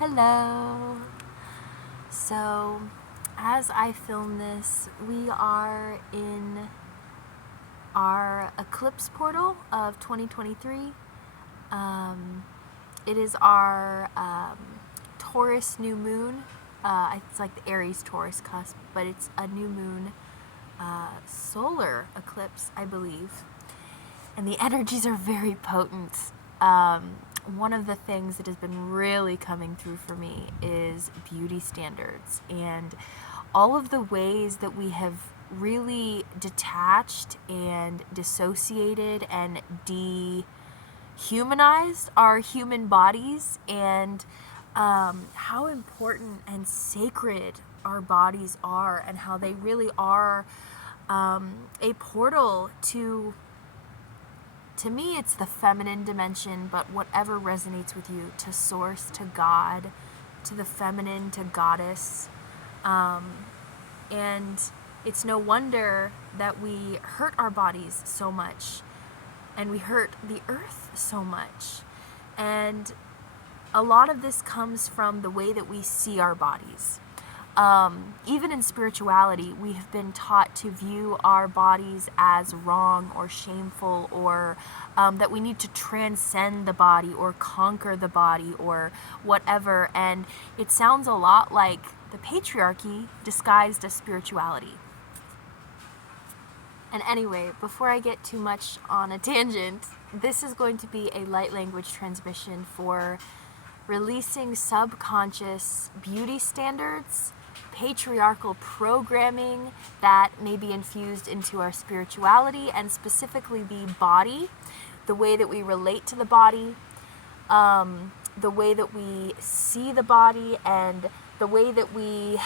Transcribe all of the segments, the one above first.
Hello. So, as I film this, we are in our eclipse portal of 2023. It is our Taurus new moon. It's like the Aries Taurus cusp, but it's a new moon solar eclipse, I believe. And the energies are very potent. One of the things that has been really coming through for me is beauty standards and all of the ways that we have really detached and dissociated and dehumanized our human bodies, and how important and sacred our bodies are, and how they really are a portal to me, it's the feminine dimension, but whatever resonates with you, to source, to God, to the feminine, to goddess. And it's no wonder that we hurt our bodies so much, and we hurt the earth so much. And a lot of this comes from the way that we see our bodies. Even in spirituality, we have been taught to view our bodies as wrong or shameful, or that we need to transcend the body or conquer the body or whatever. And it sounds a lot like the patriarchy disguised as spirituality. And anyway, before I get too much on a tangent, this is going to be a light language transmission for releasing subconscious beauty standards, patriarchal programming that may be infused into our spirituality, and specifically the body, the way that we relate to the body, the way that we see the body, and the way that we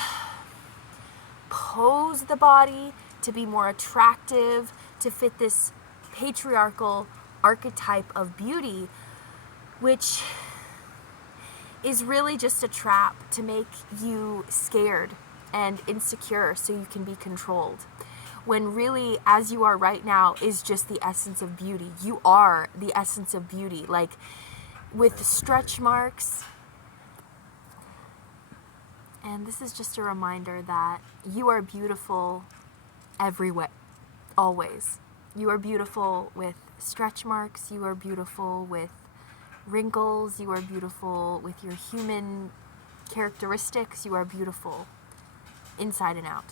pose the body to be more attractive, to fit this patriarchal archetype of beauty, which is really just a trap to make you scared and insecure so you can be controlled. When really, as you are right now, is just the essence of beauty. You are the essence of beauty. Like with stretch marks. And this is just a reminder that you are beautiful every way, always. You are beautiful with stretch marks. You are beautiful with wrinkles. You are beautiful with your human characteristics. You are beautiful inside and out.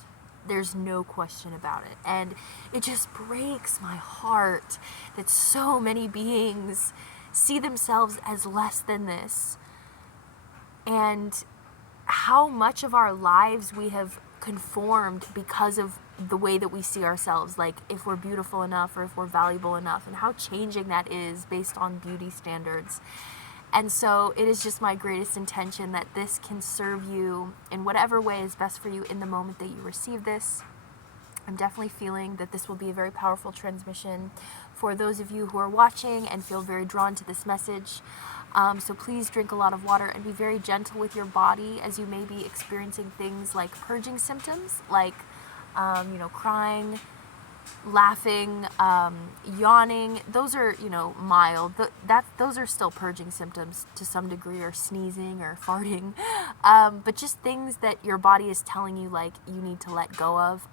There's no question about it. And it just breaks my heart that so many beings see themselves as less than this, and how much of our lives we have conformed because of the way that we see ourselves, like if we're beautiful enough or if we're valuable enough, and how changing that is based on beauty standards. And so it is just my greatest intention that this can serve you in whatever way is best for you in the moment that you receive this. I'm definitely feeling that this will be a very powerful transmission for those of you who are watching and feel very drawn to this message. So please drink a lot of water and be very gentle with your body as you may be experiencing things like purging symptoms, like crying, laughing, yawning. Those are, mild. Those are still purging symptoms to some degree, or sneezing or farting. But just things that your body is telling you, like, you need to let go of.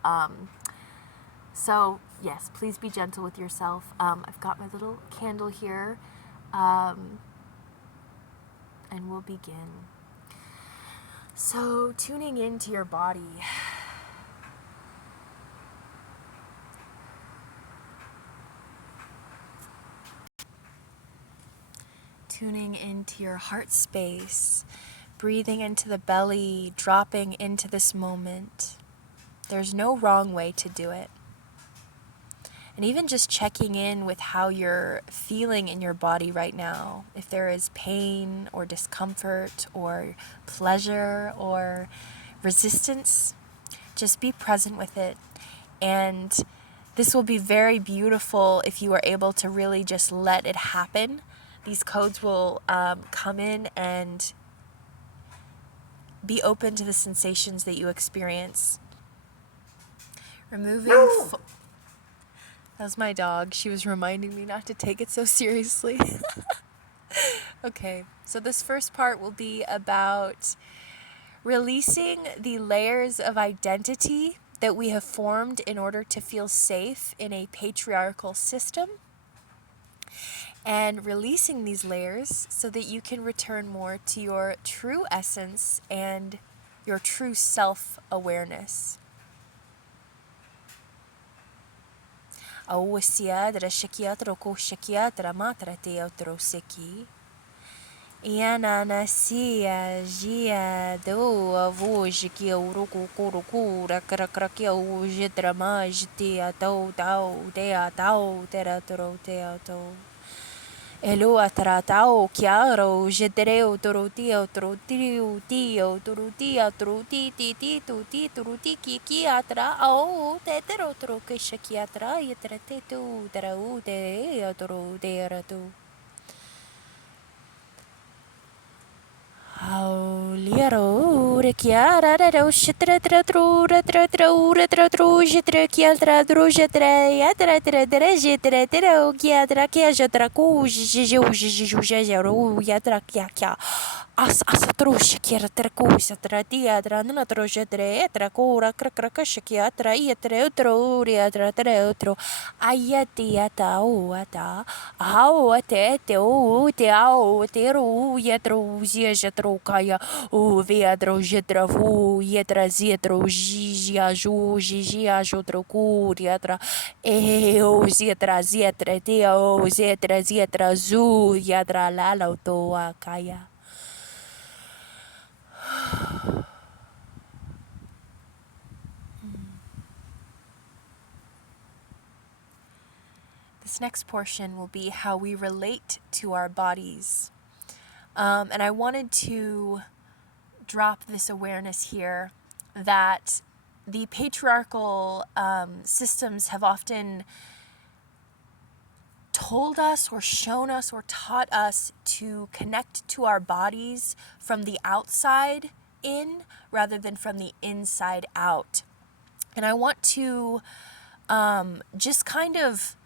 So, yes, please be gentle with yourself. I've got my little candle here. And we'll begin. So, tuning into your body. Tuning into your heart space, breathing into the belly, dropping into this moment. There's no wrong way to do it. And even just checking in with how you're feeling in your body right now. If there is pain or discomfort or pleasure or resistance, just be present with it. And this will be very beautiful if you are able to really just let it happen. These codes will come in and be open to the sensations that you experience. Removing... That was my dog. She was reminding me not to take it so seriously. Okay, so this first part will be about releasing the layers of identity that we have formed in order to feel safe in a patriarchal system, and releasing these layers so that you can return more to your true essence and your true self-awareness. Ausia shakiatra ko shakiatra matra te outro seki. Iana nasia gia do avoje que o ruku kurukura karakrakia o jedrama te atau tau te atau teratoro te atau. Elo atratao chiaro jedreo torotio torotio tio torotia toroti ti tuti toroti ki atra au te terotro que shakiatra yetrate tu terau te atoro te ratu. Liaro rechiara shitre tru jitre chiatra drujetre yatra jitre tero chiatra chiatra cu yatra chia as trush chiara trecu satratia drana trojetre etra cura cracracash chiatra yetre utro riatra treutro ayati ata o ata au ate te o te au te ru yetro jetro kaya o veadro jetravu yetra zetro jia ju jia jotro curiatra e o zetra te o zetra zu yadra lala to kaya. This next portion will be how we relate to our bodies. And I wanted to drop this awareness here that the patriarchal systems have often told us or shown us or taught us to connect to our bodies from the outside in rather than from the inside out. And I want to just kind of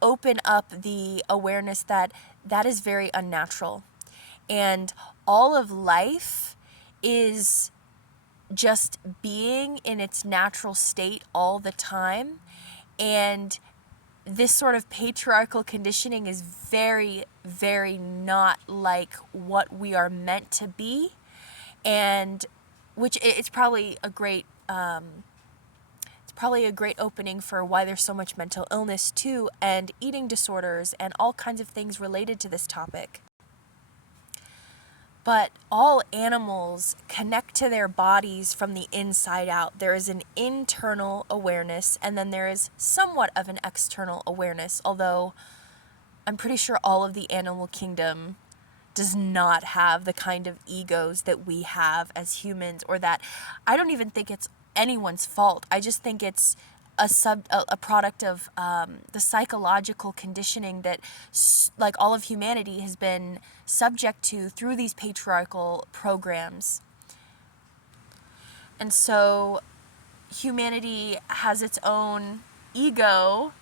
open up the awareness that that is very unnatural. And all of life is just being in its natural state all the time. And this sort of patriarchal conditioning is very, very not like what we are meant to be. And which it's probably a great opening for why there's so much mental illness too, and eating disorders and all kinds of things related to this topic. But all animals connect to their bodies from the inside out. There is an internal awareness, and then there is somewhat of an external awareness, although I'm pretty sure all of the animal kingdom does not have the kind of egos that we have as humans, or that I don't even think it's anyone's fault. I just think it's a product of the psychological conditioning that like all of humanity has been subject to through these patriarchal programs. And so humanity has its own ego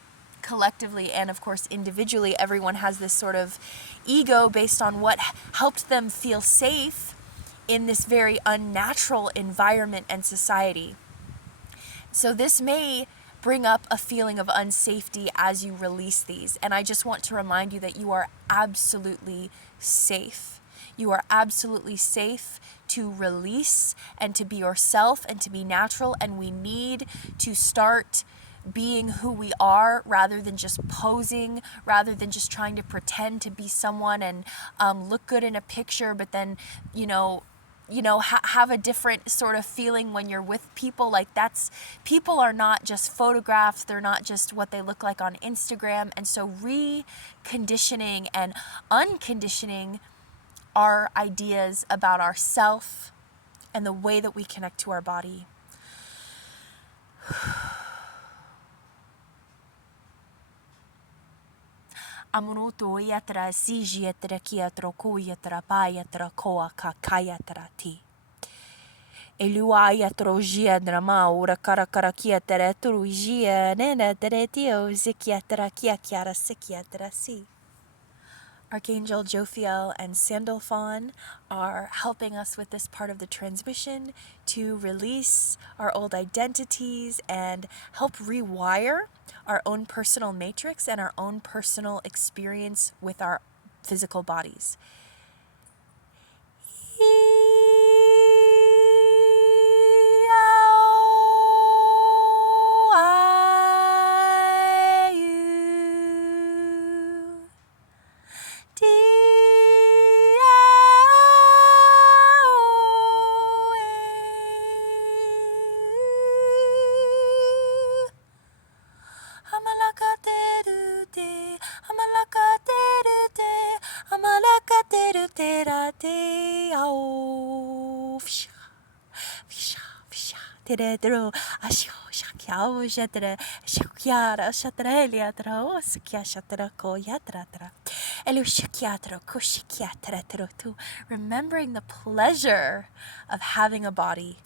collectively, and of course individually. Everyone has this sort of ego based on what helped them feel safe in this very unnatural environment and society. So this may bring up a feeling of unsafety as you release these. And I just want to remind you that you are absolutely safe. You are absolutely safe to release and to be yourself and to be natural. And we need to start being who we are rather than just posing, rather than just trying to pretend to be someone and look good in a picture, but then, have a different sort of feeling when you're with people. Like people are not just photographs, they're not just what they look like on Instagram. And so reconditioning and unconditioning our ideas about ourself and the way that we connect to our body. Amunuto yatra siji yatra kiatro ku yatra pa yatra koa kakayatra ti. Elua yatro gia drama ura karakara kiatra turu gia nena teretio zikiatra kia kiara sikiatra si. Archangel Jophiel and Sandalphon are helping us with this part of the transmission to release our old identities and help rewire our own personal matrix and our own personal experience with our physical bodies. Teredro, asho, shakyao, shatra, shukyara, shatralia, trao, sukya, shatra, ko, yatra, elushakyatra, kushikyatra, tu. Remembering the pleasure of having a body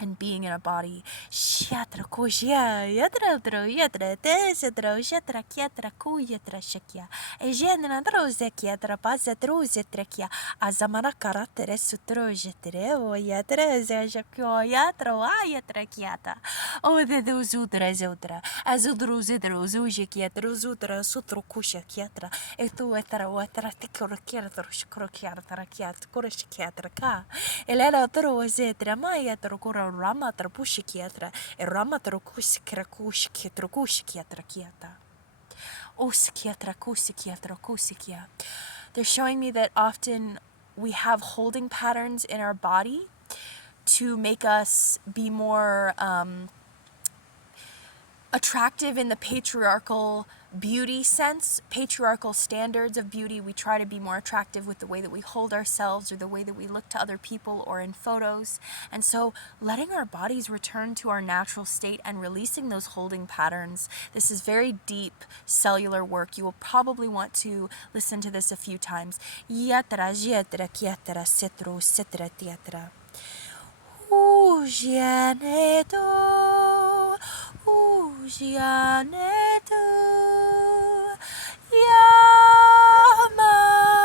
and being in a body. Shatra, koshia, yatra, yatra, tesatra, shatra, kyatra, kuyatra, shakya. Ejenra, drozekyatra, pazatruzetrekia, azamara karatere, sutrojetere, o yatra, zeshakyo, yatra, ayatra, kyata. O de duzudra, zudra, azudruzidro, zujikyatra, zudra, sutrokusha, kyatra, etu etra, watra, tikorokyatra, shkrokyatra, kyat, koroshyatra, ka. Elera, drozetra, mayatra, kura. Rama trapushikietra, e Rama trakushikietra kieta. Usikietra. They're showing me that often we have holding patterns in our body to make us be more attractive in the patriarchal beauty sense, patriarchal standards of beauty. We try to be more attractive with the way that we hold ourselves or the way that we look to other people or in photos. And so letting our bodies return to our natural state and releasing those holding patterns. This is very deep cellular work. You will probably want to listen to this a few times. Yatra, jetra, kiatra, setro, setra, teatra. Ujianetu, Yama,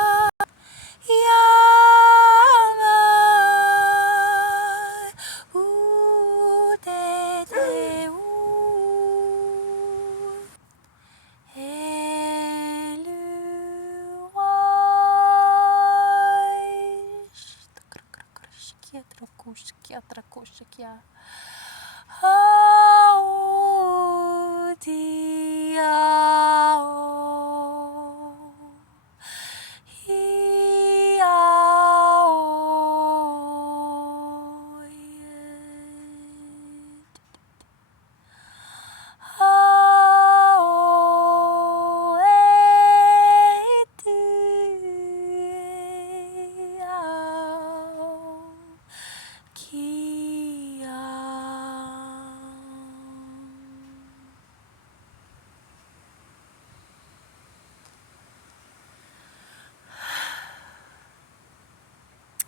Udete, Eluash,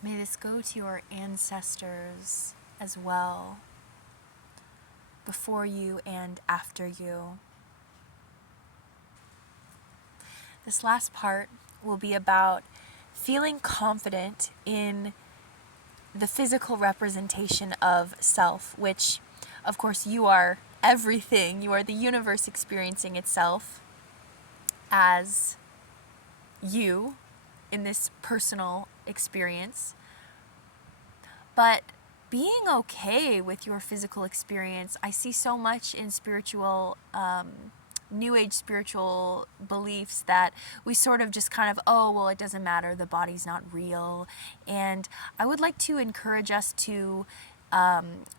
May this go to your ancestors as well, before you and after you. This last part will be about feeling confident in the physical representation of self, which, of course, you are everything. You are the universe experiencing itself as you in this personal experience. But being okay with your physical experience, I see so much in spiritual, New Age spiritual beliefs that we sort of just kind of, oh, well, it doesn't matter, the body's not real. And I would like to encourage us to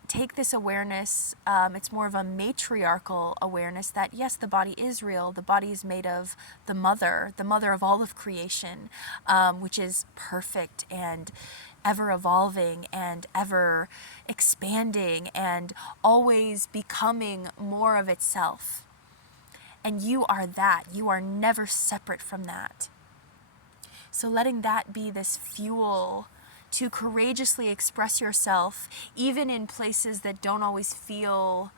take this awareness, it's more of a matriarchal awareness that yes, the body is real. The body is made of the mother of all of creation, which is perfect and ever evolving and ever expanding and always becoming more of itself. And you are that. You are never separate from that. So letting that be this fuel to courageously express yourself, even in places that don't always feel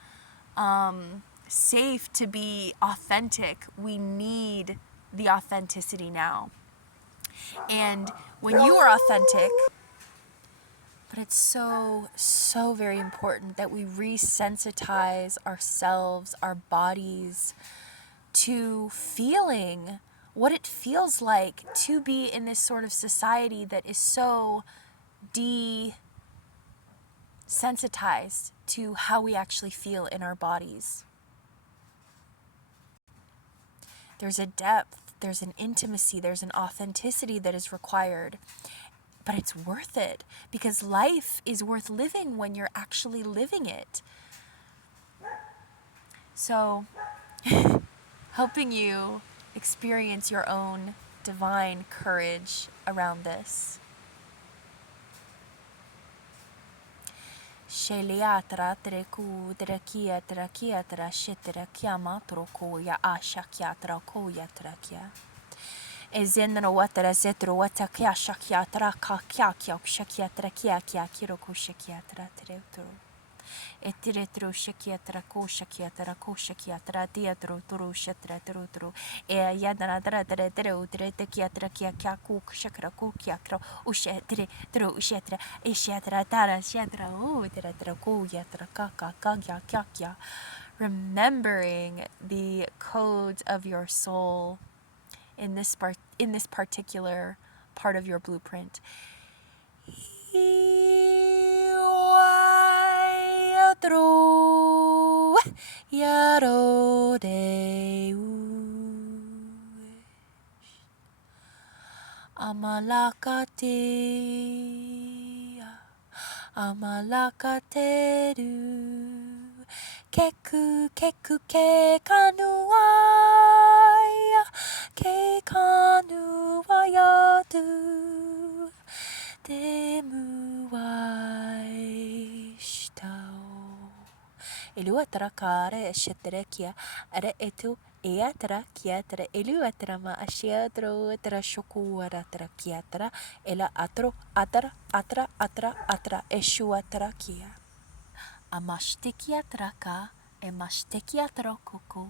safe to be authentic. We need the authenticity now. And when you are authentic, but it's so very important that we resensitize ourselves, our bodies, to feeling what it feels like to be in this sort of society that is so desensitized to how we actually feel in our bodies. There's a depth, there's an intimacy, there's an authenticity that is required. But it's worth it, because life is worth living when you're actually living it. So, helping you experience your own divine courage around this. Sheliatra treku drakia trakia trashitra kiama troko ya ashakia trako ya trakia. Ezenro watara zetro watakia shakia traka kya kya shakia trakia kya kiroko shakia tratretro. Etiretro shakiatra ko shakiatra ko shakiatra diatro turu shatra tru e yadana dra tekiatra kia ku shakra ku kiakro ushetre tru ushetra ishatra tara shatra tra ko yatra kaka kya. Remembering the codes of your soul in this particular part of your blueprint. Yatro yaro de amalakateru keku ke kanuwa yatu demuai shitao Eluatra kare eshetrekia are etu eatra kiatra eluatra ma ashiatro tra shokuara tra kiatra ela atro atra eshuatra kia amashtikia traka emashtikia trokoko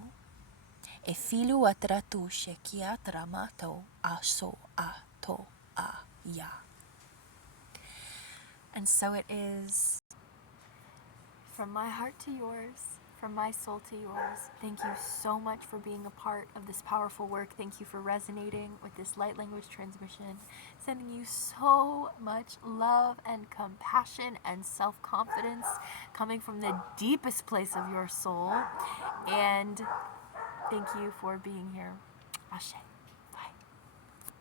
e filu atra tu shekia tramato aso ato a ya. And so it is. From my heart to yours, from my soul to yours, thank you so much for being a part of this powerful work. Thank you for resonating with this light language transmission. Sending you so much love and compassion and self-confidence coming from the deepest place of your soul. And thank you for being here. Ashe.